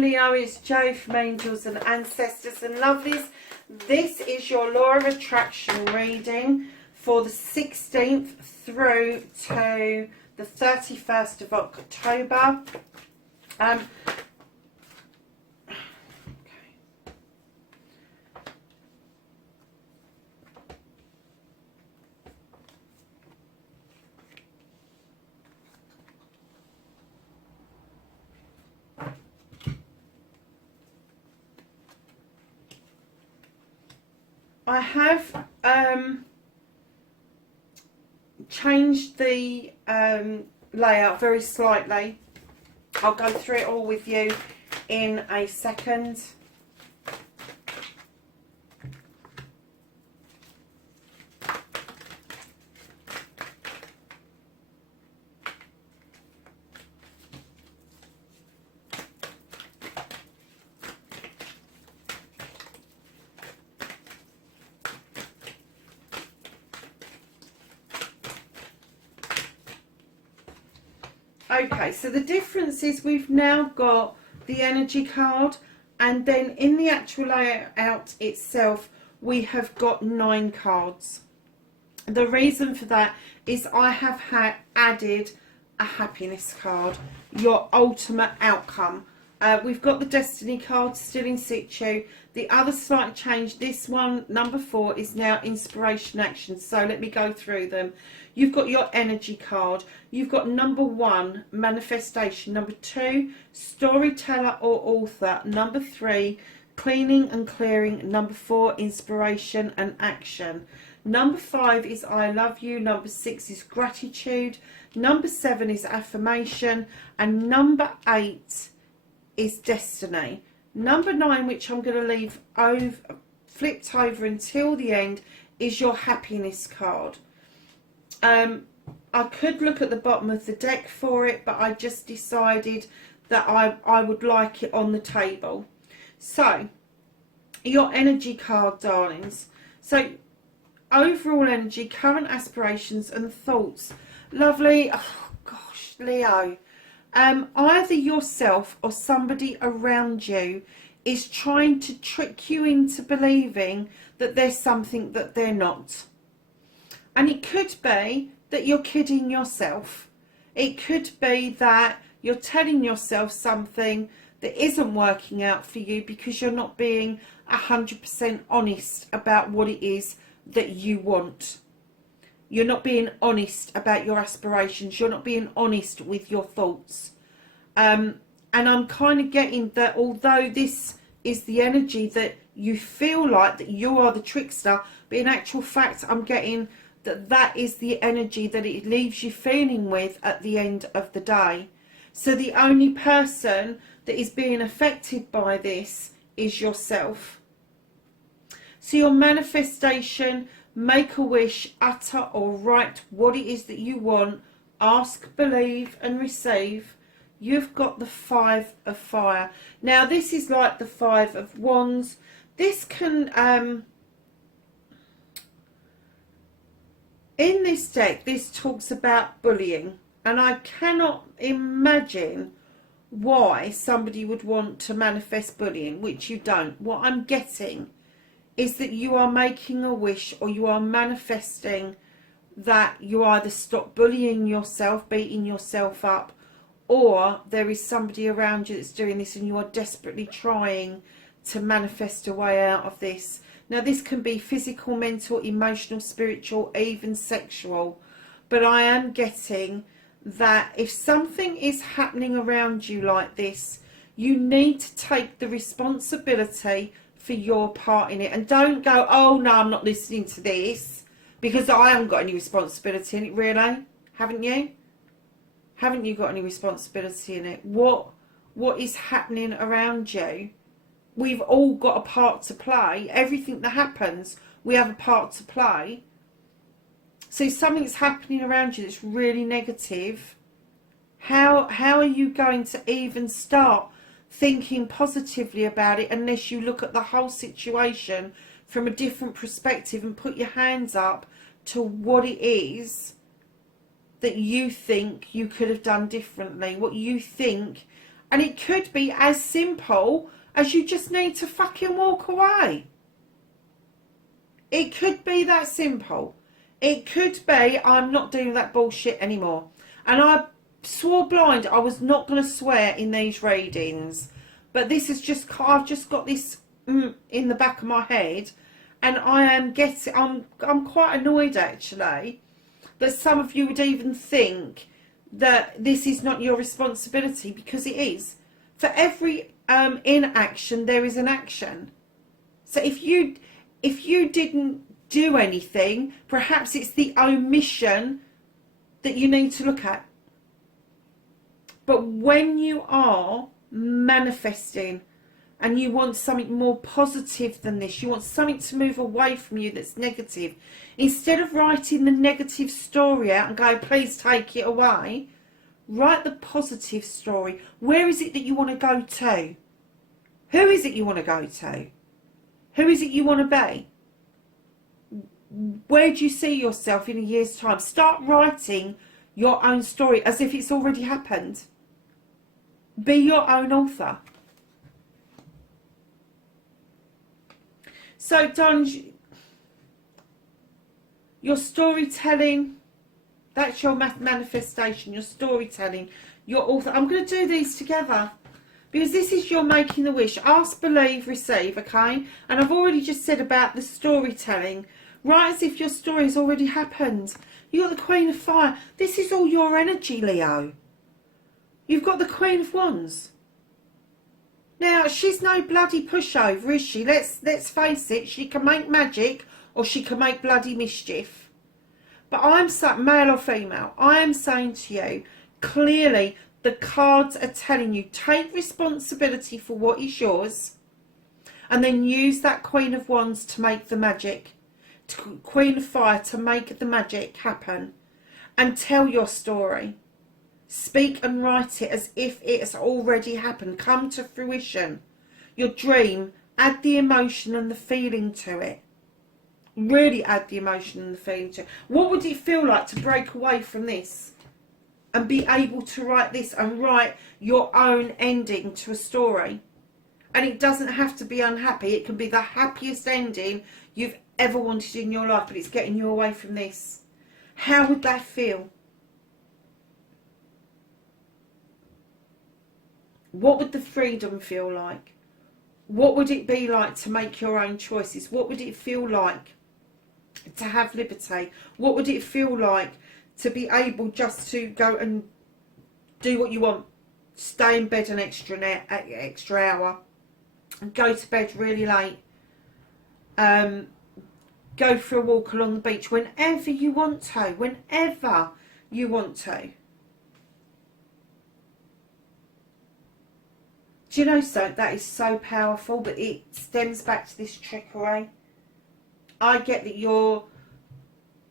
Leo, it's Jo from Angels and Ancestors and Lovelies. This is your Law of Attraction reading for the 16th through to the 31st of October. I have changed the layout very slightly. I'll go through it all with you in a second. Okay, so the difference is we've now got the energy card, and then in the actual layout itself we have got 9 cards. The reason for that is I have added a happiness card, your ultimate outcome. We've got the destiny card still in situ. The other slight change, this one, number 4, is now inspiration action. So let me go through them. You've got your energy card. You've got number 1, manifestation. Number 2, storyteller or author. Number 3, cleaning and clearing. Number 4, inspiration and action. Number 5 is I love you. Number 6 is gratitude. Number 7 is affirmation. And number 8 is destiny. Number 9, which I'm going to leave flipped over until the end, is your happiness card. I could look at the bottom of the deck for it, but I just decided that I would like it on the table. So, your energy card, darlings. So, overall energy, current aspirations and thoughts. Lovely. Oh, gosh, Leo. Either yourself or somebody around you is trying to trick you into believing that there's something that they're not. And it could be that you're kidding yourself. It could be that you're telling yourself something that isn't working out for you because you're not being 100% honest about what it is that you want. You're not being honest about your aspirations. You're not being honest with your thoughts. And I'm kind of getting that although this is the energy that you feel like that you are the trickster, but in actual fact I'm getting that that is the energy that it leaves you feeling with at the end of the day. So the only person that is being affected by this is yourself. So your manifestation, make a wish, utter or write what it is that you want, ask, believe and receive. You've got the 5 of fire. Now this is like the 5 of wands. This can, in this deck, this talks about bullying. And I cannot imagine why somebody would want to manifest bullying, which you don't. What I'm getting is that you are making a wish or you are manifesting that you either stop bullying yourself, beating yourself up, or there is somebody around you that's doing this and you are desperately trying to manifest a way out of this. Now this can be physical, mental, emotional, spiritual, even sexual. But I am getting that if something is happening around you like this, you need to take the responsibility for your part in it. And don't go, oh no, I'm not listening to this, because I haven't got any responsibility in it, really. Haven't you? Haven't you got any responsibility in it? What is happening around you? We've all got a part to play. Everything that happens, we have a part to play. So something's happening around you that's really negative. How are you going to even start thinking positively about it unless you look at the whole situation from a different perspective and put your hands up to what it is that you think you could have done differently, what you think And it could be as simple as you just need to fucking walk away. It could be that simple. It could be, I'm not doing that bullshit anymore. And I swore blind I was not going to swear in these readings. But this is just, I've just got this in the back of my head. And I'm quite annoyed actually that some of you would even think that this is not your responsibility, because it is. For every inaction there is an action. So if you didn't do anything, perhaps it's the omission that you need to look at. But when you are manifesting and you want something more positive than this, you want something to move away from you that's negative, instead of writing the negative story out and go, please take it away, write the positive story. Where is it that you want to go to? Who is it you want to go to? Who is it you want to be? Where do you see yourself in a year's time? Start writing your own story as if it's already happened. Be your own author. So, darling, your storytelling, that's your manifestation, your storytelling, your author. I'm going to do these together because this is your making the wish. Ask, believe, receive, okay? And I've already just said about the storytelling. Write as if your story has already happened. You've got the Queen of Fire. This is all your energy, Leo. You've got the Queen of Wands. Now, she's no bloody pushover, is she? Let's face it. She can make magic or she can make bloody mischief. But I'm saying, male or female, I am saying to you, clearly the cards are telling you, take responsibility for what is yours and then use that Queen of Wands to make the magic. Queen of Fire to make the magic happen. And tell your story. Speak and write it as if it's already happened. Come to fruition. Your dream, add the emotion and the feeling to it. Really add the emotion and the feeling to it. What would it feel like to break away from this and be able to write this and write your own ending to a story? And it doesn't have to be unhappy. It can be the happiest ending you've ever wanted in your life, but it's getting you away from this. How would that feel? What would the freedom feel like? What would it be like to make your own choices? What would it feel like to have liberty? What would it feel like to be able just to go and do what you want? Stay in bed an extra hour. And go to bed really late. Go for a walk along the beach whenever you want to. Whenever you want to. Do you know, so that is so powerful, but it stems back to this trickery. I get that you're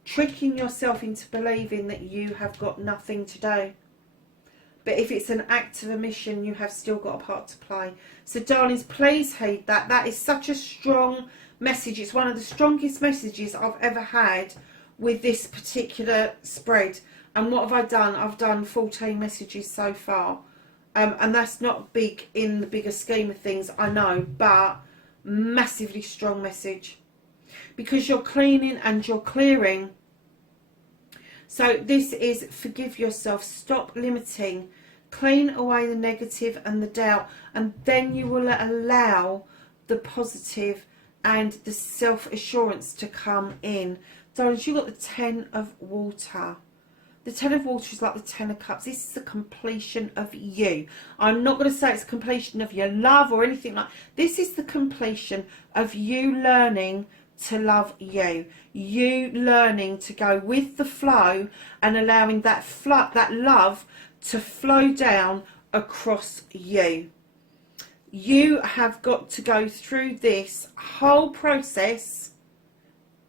tricking yourself into believing that you have got nothing to do. But if it's an act of omission, you have still got a part to play. So, darlings, please heed that. That is such a strong message. It's one of the strongest messages I've ever had with this particular spread. And what have I done? I've done 14 messages so far. And that's not big in the bigger scheme of things, I know, but massively strong message. Because you're cleaning and you're clearing. So this is forgive yourself, stop limiting, clean away the negative and the doubt, and then you will allow the positive and the self-assurance to come in. Darlings, you've got the 10 of water. The 10 of water is like the 10 of cups. This is the completion of you. I'm not going to say it's a completion of your love or anything like that. This is the completion of you learning to love you. You learning to go with the flow and allowing that love to flow down across you. You have got to go through this whole process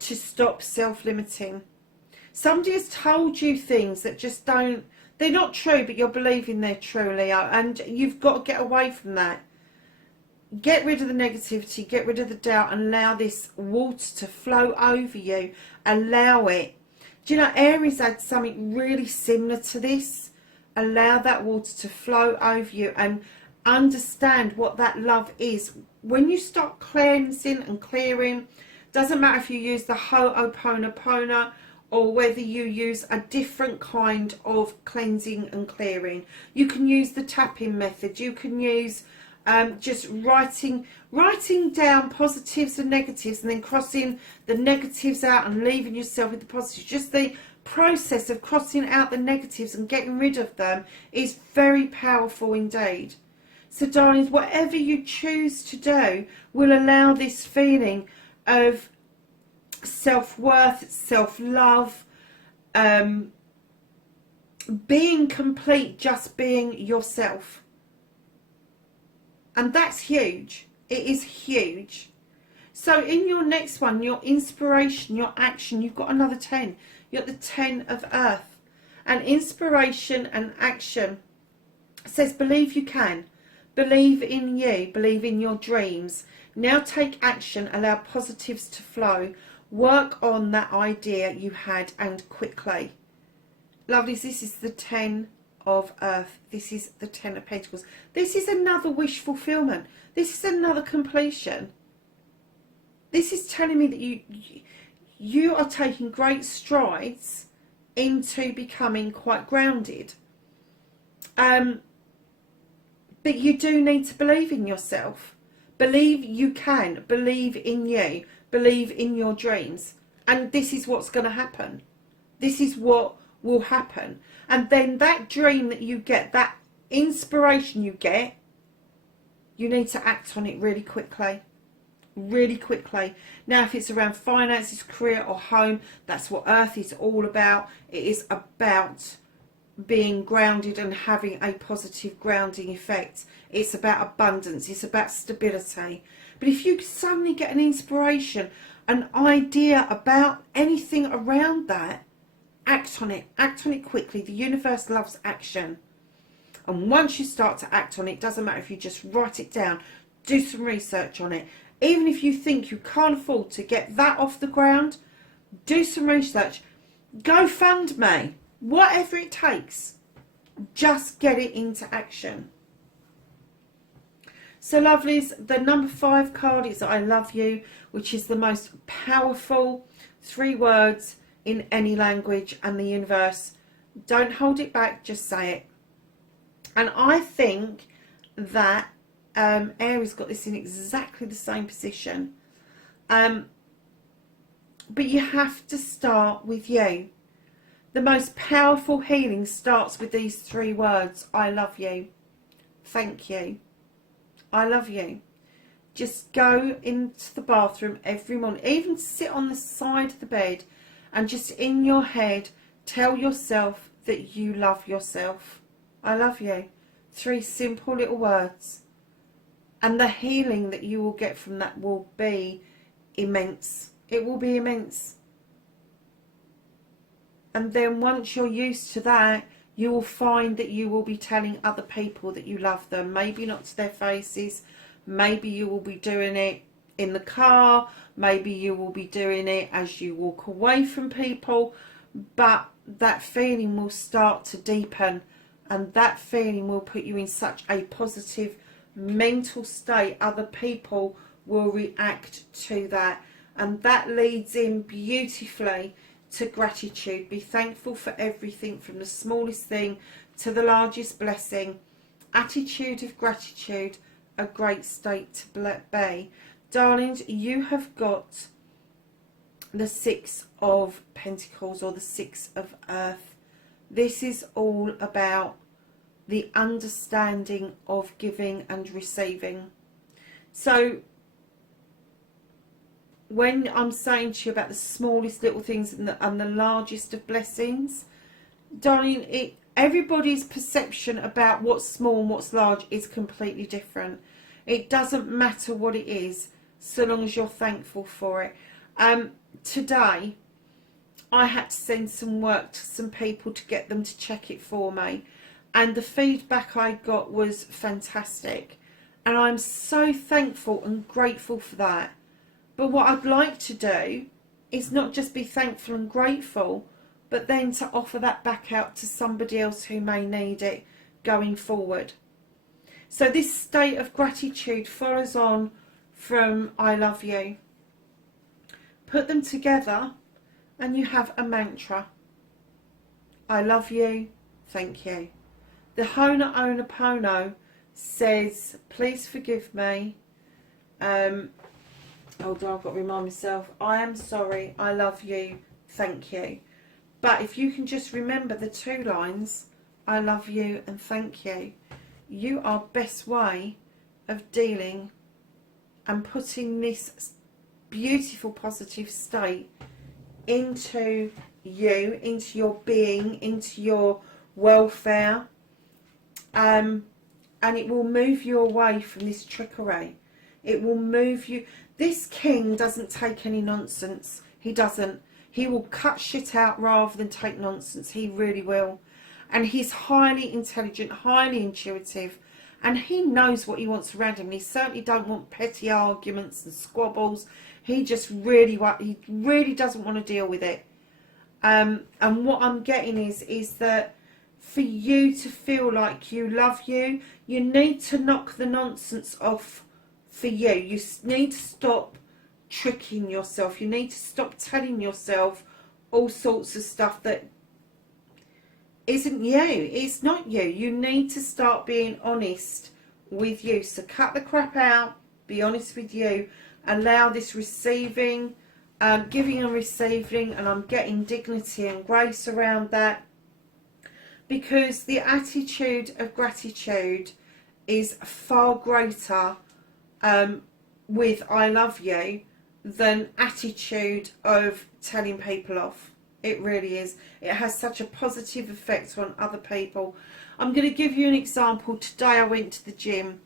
to stop self-limiting. Somebody has told you things that just don't, they're not true, but you're believing they're true, Leo, and you've got to get away from that. Get rid of the negativity, get rid of the doubt, and allow this water to flow over you. Allow it. Do you know, Aries had something really similar to this allow that water to flow over you and understand what that love is. When you start cleansing and clearing, doesn't matter if you use the Ho'oponopono or whether you use a different kind of cleansing and clearing. You can use the tapping method. You can use just writing down positives and negatives, and then crossing the negatives out and leaving yourself with the positives. Just the process of crossing out the negatives and getting rid of them is very powerful indeed. So darlings, whatever you choose to do will allow this feeling of self-worth, self-love, being complete, just being yourself. And that's huge. It is huge. So in your next one, your inspiration, your action, you've got another 10. You've got the 10 of earth. And inspiration and action says, believe you can. Believe in you. Believe in your dreams. Now take action. Allow positives to flow. Work on that idea you had, and quickly. Lovelies, this is the 10 of earth. This is the 10 of pentacles. This is another wish fulfillment. This is another completion. This is telling me that you are taking great strides into becoming quite grounded. But you do need to believe in yourself. Believe you can. Believe in you. Believe in your dreams. And this is what's going to happen. This is what will happen. And then that dream that you get, that inspiration you get, you need to act on it really quickly. Really quickly. Now, if it's around finances, career or home, that's what earth is all about. It is about being grounded and having a positive grounding effect. It's about abundance. It's about stability. But if you suddenly get an inspiration, an idea about anything around that, act on it. Act on it quickly. The universe loves action. And once you start to act on it, doesn't matter if you just write it down, do some research on it. Even if you think you can't afford to get that off the ground, do some research. GoFundMe. Whatever it takes. Just get it into action. So lovelies, the number 5 card is I love you, which is the most powerful 3 words in any language and the universe. Don't hold it back, just say it. And I think that Aries got this in exactly the same position. But you have to start with you. The most powerful healing starts with these 3 words. I love you. Thank you. I love you. Just go into the bathroom every morning. Even sit on the side of the bed and just in your head tell yourself that you love yourself. I love you. 3 simple little words. And the healing that you will get from that will be immense. It will be immense. And then once you're used to that, you will find that you will be telling other people that you love them. Maybe not to their faces. Maybe you will be doing it in the car. Maybe you will be doing it as you walk away from people. But that feeling will start to deepen. And that feeling will put you in such a positive mental state. Other people will react to that. And that leads in beautifully to gratitude. Be thankful for everything, from the smallest thing to the largest blessing. Attitude of gratitude, a great state to be. Darlings, you have got the 6 of Pentacles, or the 6 of Earth. This is all about the understanding of giving and receiving. So when I'm saying to you about the smallest little things and the largest of blessings, darling, everybody's perception about what's small and what's large is completely different. It doesn't matter what it is, so long as you're thankful for it. Today, I had to send some work to some people to get them to check it for me. And the feedback I got was fantastic. And I'm so thankful and grateful for that. But what I'd like to do is not just be thankful and grateful, but then to offer that back out to somebody else who may need it going forward. So this state of gratitude follows on from I love you. Put them together and you have a mantra. I love you, thank you. The Ho'oponopono says, please forgive me. Hold on, I've got to remind myself. I am sorry, I love you, thank you. But if you can just remember the 2 lines, I love you and thank you, you are best way of dealing and putting this beautiful positive state into you, into your being, into your welfare, and it will move you away from this trickery. It will move you. This king doesn't take any nonsense. He doesn't. He will cut shit out rather than take nonsense. He really will. And he's highly intelligent, highly intuitive, and he knows what he wants around him. He certainly don't want petty arguments and squabbles. He just really doesn't want to deal with it. And what I'm getting is that for you to feel like you love you, you need to knock the nonsense off for you. You need to stop tricking yourself. You need to stop telling yourself all sorts of stuff that isn't you. It's not you. You need to start being honest with you. So cut the crap out, be honest with you, allow this receiving, giving and receiving, and I'm getting dignity and grace around that, because the attitude of gratitude is far greater with I love you than attitude of telling people off. It really is. It has such a positive effect on other people. I'm going to give you an example. Today I went to the gym,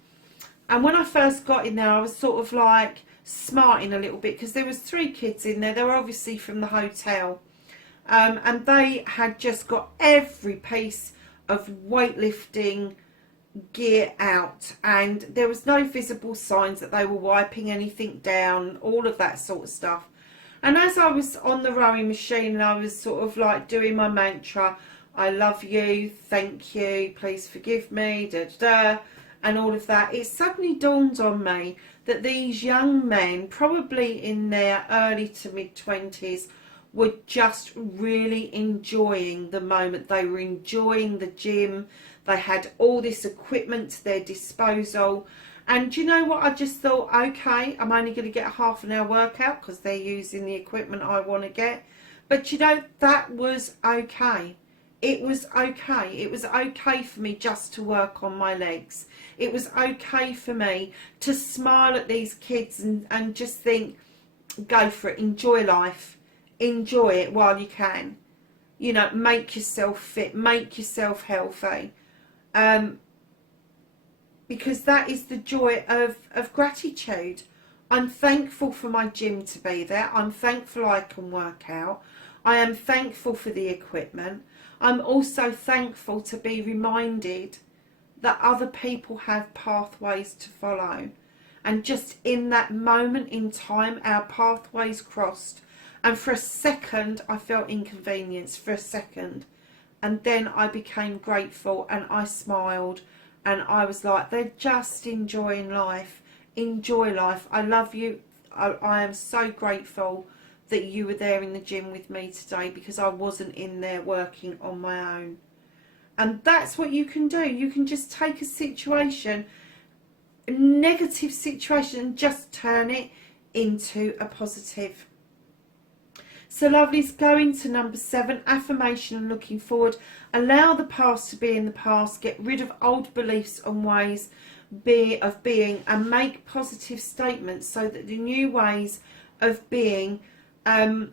and when I first got in there I was sort of like smarting a little bit because there was 3 kids in there. They were obviously from the hotel, and they had just got every piece of weightlifting gear out, and there was no visible signs that they were wiping anything down, all of that sort of stuff. And as I was on the rowing machine and I was sort of like doing my mantra, I love you, thank you, please forgive me, da da da, and all of that, it suddenly dawned on me that these young men, probably in their early to mid-20s, were just really enjoying the moment. They were enjoying the gym. They had all this equipment to their disposal. And do you know what? I just thought, okay, I'm only going to get a half an hour workout because they're using the equipment I want to get. But you know, that was okay. It was okay. It was okay for me just to work on my legs. It was okay for me to smile at these kids and just think, go for it, enjoy life. Enjoy it while you can. You know, make yourself fit, make yourself healthy. Because that is the joy of gratitude. I'm thankful for my gym to be there. I'm thankful I can work out. I am thankful for the equipment. I'm also thankful to be reminded that other people have pathways to follow. And just in that moment in time, our pathways crossed. And for a second, I felt inconvenienced, for a second. And then I became grateful and I smiled. And I was like, they're just enjoying life. Enjoy life. I love you. I am so grateful that you were there in the gym with me today, because I wasn't in there working on my own. And that's what you can do. You can just take a situation, a negative situation, and just turn it into a positive. So lovelies, going to number 7, affirmation and looking forward. Allow the past to be in the past. Get rid of old beliefs and ways of being, and make positive statements so that the new ways of being have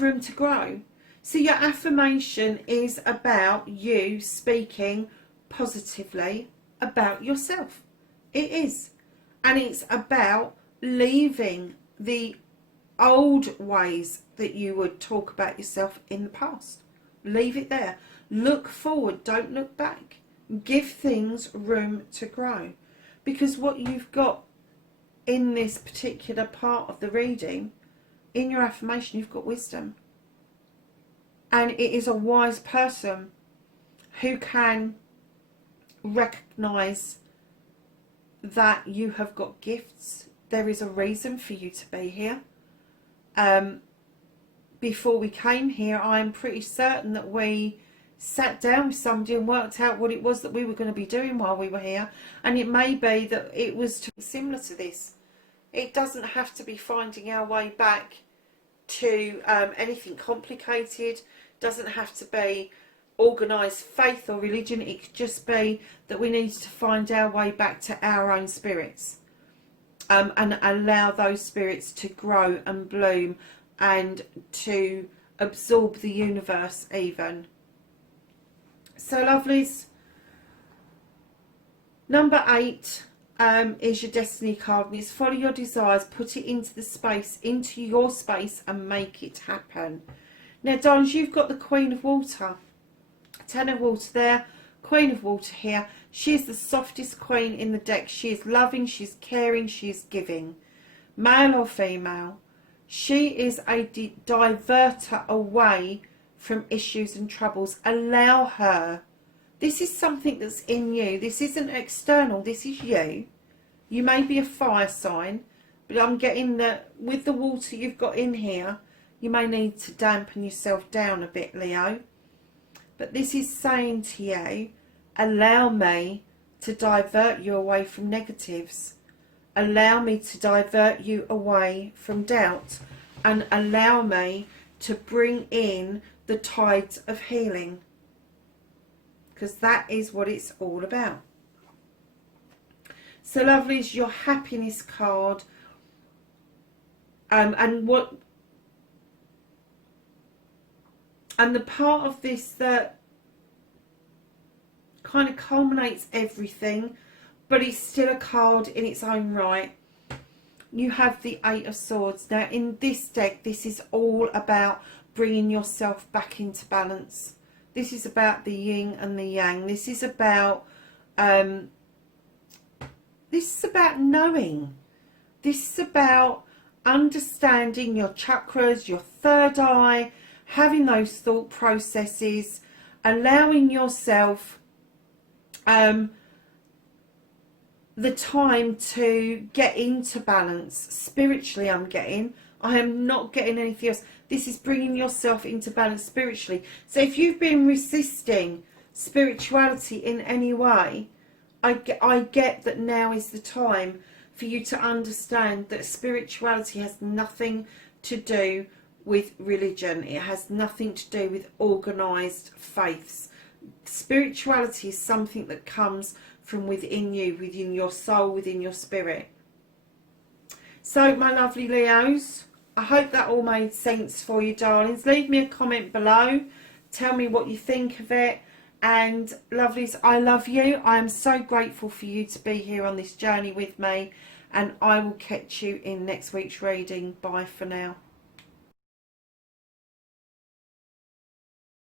room to grow. So your affirmation is about you speaking positively about yourself. It is. And it's about leaving the old ways that you would talk about yourself in the past. Leave it there. Look forward, don't look back. Give things room to grow, because what you've got in this particular part of the reading, in your affirmation, you've got wisdom. And it is a wise person who can recognise that you have got gifts. There is a reason for you to be here. Before we came here, I'm pretty certain that we sat down with somebody and worked out what it was that we were going to be doing while we were here. And it may be that it was similar to this. It doesn't have to be finding our way back to anything complicated. Doesn't have to be organised faith or religion. It could just be that we need to find our way back to our own spirits, and allow those spirits to grow and bloom and to absorb the universe even. So lovelies, number 8 is your destiny card, and it's follow your desires, put it into the space, into your space, and make it happen. Now darlings, you've got the Queen of Water, 10 of Water there, Queen of Water here. She is the softest queen in the deck. She is loving, she's caring, she is giving, male or female. She is a diverter away from issues and troubles. Allow her. This is something that's in you. This isn't external. This is you. You may be a fire sign, but I'm getting that with the water you've got in here, you may need to dampen yourself down a bit, Leo. But this is saying to you, allow me to divert you away from negatives. Allow me to divert you away from doubt, and allow me to bring in the tides of healing, because that is what it's all about. So lovelies, your happiness card, and the part of this that kind of culminates everything, but it's still a card in its own right. You have the 8 of Swords. Now in this deck, this is all about bringing yourself back into balance. This is about the yin and the yang. This is about knowing. This is about understanding your chakras, your third eye, having those thought processes, allowing yourself the time to get into balance spiritually. I am not getting anything else. This is bringing yourself into balance spiritually. So if you've been resisting spirituality in any way, I get that now is the time for you to understand that spirituality has nothing to do with religion. It has nothing to do with organised faiths. Spirituality is something that comes from within you, within your soul, within your spirit. So my lovely Leos, I hope that all made sense for you, darlings. Leave me a comment below. Tell me what you think of it. And lovelies, I love you. I am so grateful for you to be here on this journey with me. And I will catch you in next week's reading. Bye for now.